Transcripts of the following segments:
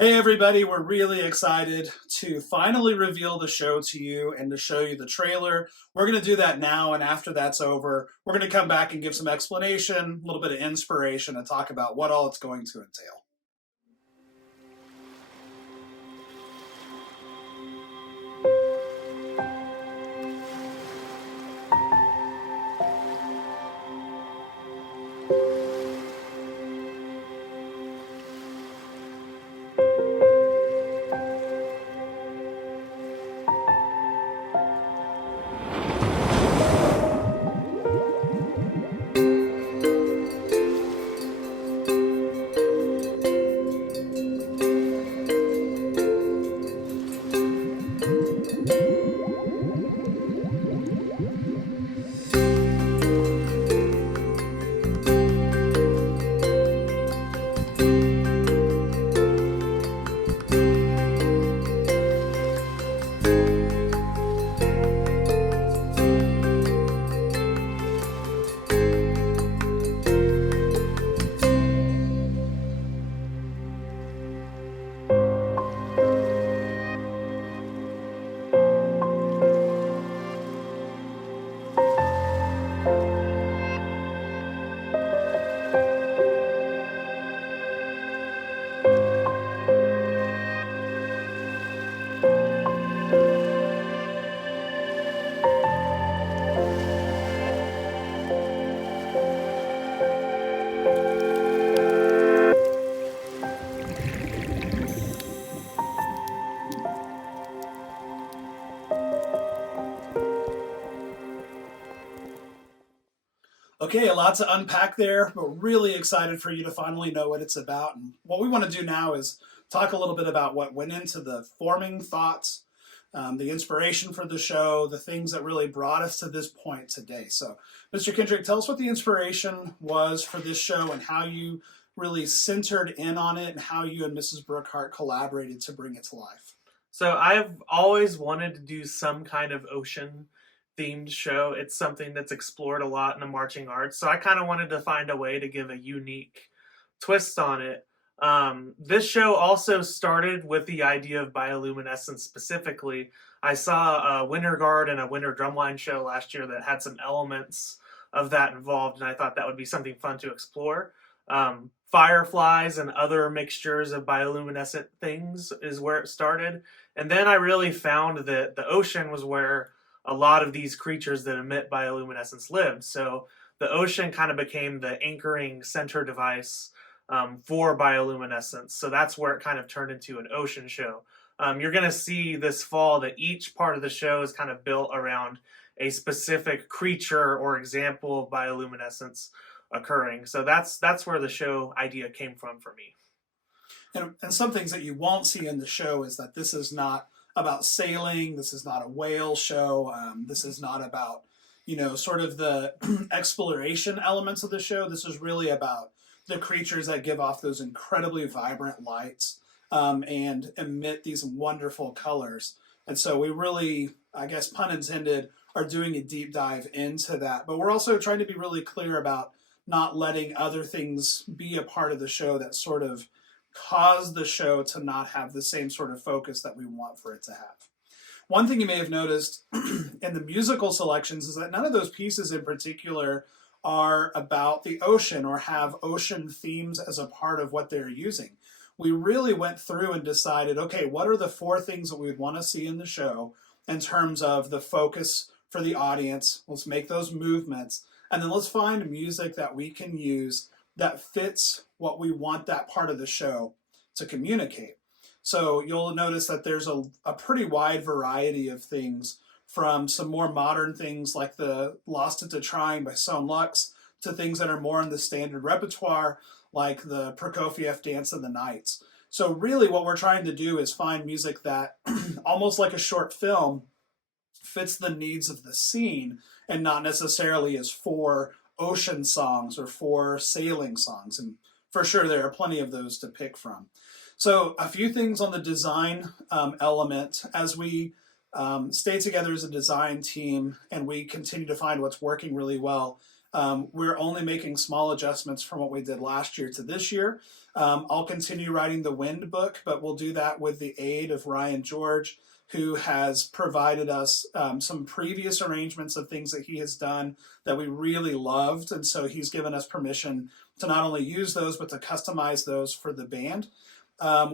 Hey everybody, we're really excited to finally reveal the show to you and to show you the trailer. We're going to do that now, and after that's over, we're going to come back and give some explanation, a little bit of inspiration, and talk about what all it's going to entail. Okay, a lot to unpack there, but really excited for you to finally know what it's about. And what we want to do now is talk a little bit about what went into the forming thoughts, the inspiration for the show, the things that really brought us to this point today. So, Mr. Kendrick, tell us what the inspiration was for this show and how you really centered in on it and how you and Mrs. Brookhart collaborated to bring it to life. So I've always wanted to do some kind of ocean themed show. It's something that's explored a lot in the marching arts. So I kind of wanted to find a way to give a unique twist on it. This show also started with the idea of bioluminescence specifically. I saw a Winter Guard and a Winter Drumline show last year that had some elements of that involved, and I thought that would be something fun to explore. Fireflies and other mixtures of bioluminescent things is where it started. And then I really found that the ocean was where a lot of these creatures that emit bioluminescence lived. So the ocean kind of became the anchoring center device for bioluminescence. So that's where it kind of turned into an ocean show. You're going to see this fall that each part of the show is kind of built around a specific creature or example of bioluminescence occurring. So that's where the show idea came from for me. And some things that you won't see in the show is that this is not about sailing. This is not a whale show. This is not about, sort of the exploration elements of the show. This is really about the creatures that give off those incredibly vibrant lights and emit these wonderful colors. And so we really, I guess, pun intended, are doing a deep dive into that. But we're also trying to be really clear about not letting other things be a part of the show that sort of cause the show to not have the same sort of focus that we want for it to have. One thing you may have noticed in the musical selections is that none of those pieces in particular are about the ocean or have ocean themes as a part of what they're using. We really went through and decided, okay, what are the four things that we would want to see in the show in terms of the focus for the audience? Let's make those movements. And then let's find music that we can use that fits what we want that part of the show to communicate. So you'll notice that there's a pretty wide variety of things, from some more modern things like the Lost Into Trying by Son Lux to things that are more in the standard repertoire like the Prokofiev Dance of the Nights. So really what we're trying to do is find music that, almost like a short film, fits the needs of the scene and not necessarily as for ocean songs or for sailing songs. And for sure, there are plenty of those to pick from. So a few things on the design element as we stay together as a design team and we continue to find what's working really well. We're only making small adjustments from what we did last year to this year. I'll continue writing the Wind book, but we'll do that with the aid of Ryan George, who has provided us some previous arrangements of things that he has done that we really loved. And so he's given us permission to not only use those, but to customize those for the band.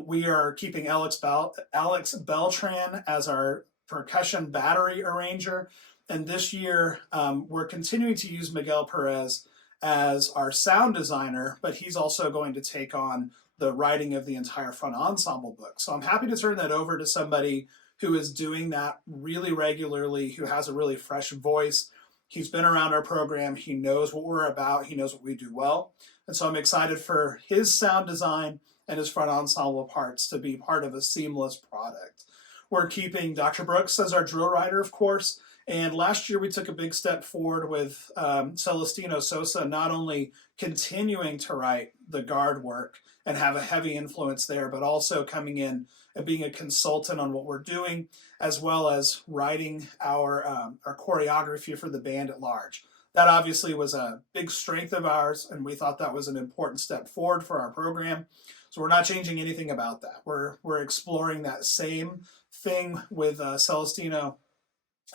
We are keeping Alex Beltran as our percussion battery arranger. And this year, we're continuing to use Miguel Perez as our sound designer, but he's also going to take on the writing of the entire front ensemble book. So I'm happy to turn that over to somebody who is doing that really regularly, who has a really fresh voice. He's been around our program. He knows what we're about. He knows what we do well. And so I'm excited for his sound design and his front ensemble parts to be part of a seamless product. We're keeping Dr. Brooks as our drill writer, of course. And last year we took a big step forward with Celestino Sosa not only continuing to write the guard work and have a heavy influence there, but also coming in and being a consultant on what we're doing, as well as writing our choreography for the band at large. That obviously was a big strength of ours, and we thought that was an important step forward for our program. So we're not changing anything about that. We're exploring that same thing with Celestino,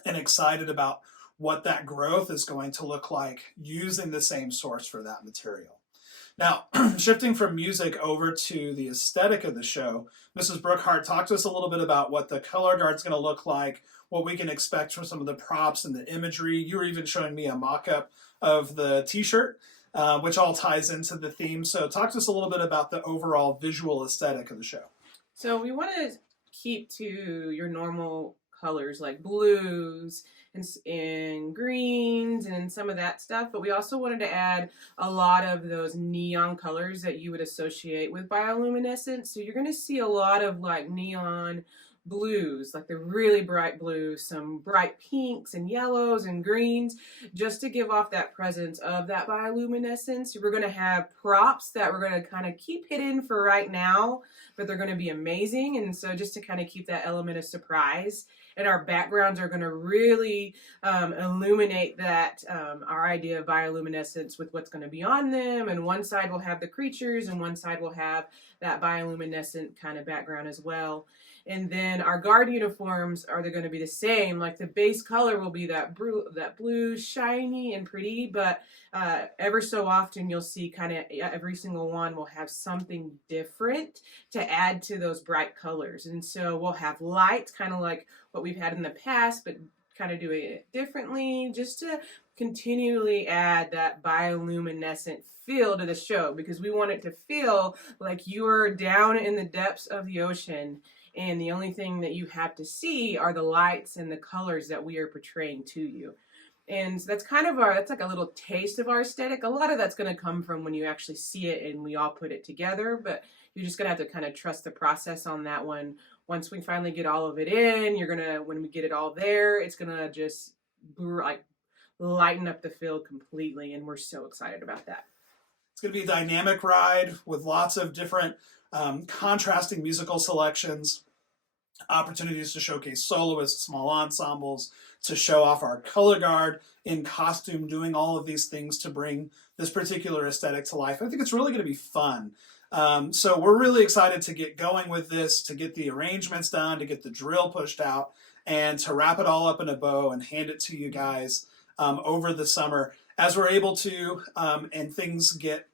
and excited about what that growth is going to look like using the same source for that material. Now, shifting from music over to the aesthetic of the show, Mrs. Brookhart talked to us a little bit about what the color guard's going to look like, what we can expect from some of the props and the imagery. You were even showing me a mock-up of the t-shirt, which all ties into the theme. So talk to us a little bit about the overall visual aesthetic of the show. So we want to keep to your normal colors like blues and greens and some of that stuff, but we also wanted to add a lot of those neon colors that you would associate with bioluminescent. So you're going to see a lot of like neon blues, like the really bright blues, some bright pinks and yellows and greens, just to give off that presence of that bioluminescence. We're going to have props that we're going to kind of keep hidden for right now, but they're going to be amazing. And so just to kind of keep that element of surprise. And our backgrounds are going to really illuminate that, our idea of bioluminescence with what's going to be on them. And one side will have the creatures and one side will have that bioluminescent kind of background as well. And then our guard uniforms are going to be the same. Like the base color will be that blue, shiny and pretty, but ever so often you'll see kind of every single one will have something different to add to those bright colors. And so we'll have lights, kind of like what we've had in the past, but kind of doing it differently, just to continually add that bioluminescent feel to the show, because we want it to feel like you're down in the depths of the ocean and the only thing that you have to see are the lights and the colors that we are portraying to you. And so that's kind of that's like a little taste of our aesthetic. A lot of that's going to come from when you actually see it and we all put it together, but you're just going to have to kind of trust the process on that one. Once we finally get all of it in, when we get it all there, it's going to just like lighten up the field completely. And we're so excited about that. It's going to be a dynamic ride with lots of different contrasting musical selections, opportunities to showcase soloists, small ensembles, to show off our color guard in costume, doing all of these things to bring this particular aesthetic to life. I think it's really going to be fun. So we're really excited to get going with this, to get the arrangements done, to get the drill pushed out, and to wrap it all up in a bow and hand it to you guys over the summer. As we're able to, and things get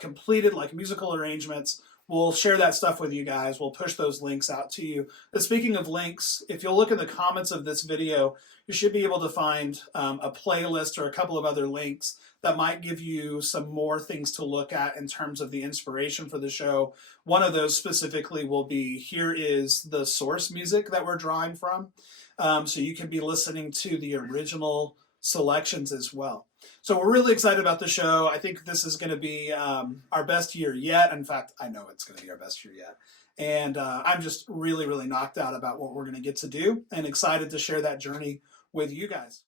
completed, like musical arrangements, we'll share that stuff with you guys. We'll push those links out to you. But speaking of links, if you'll look in the comments of this video, you should be able to find a playlist or a couple of other links that might give you some more things to look at in terms of the inspiration for the show. One of those specifically will be, here is the source music that we're drawing from. So you can be listening to the original selections as well. So we're really excited about the show. I think this is going to be our best year yet. In fact, I know it's going to be our best year yet. And I'm just really, really knocked out about what we're going to get to do and excited to share that journey with you guys.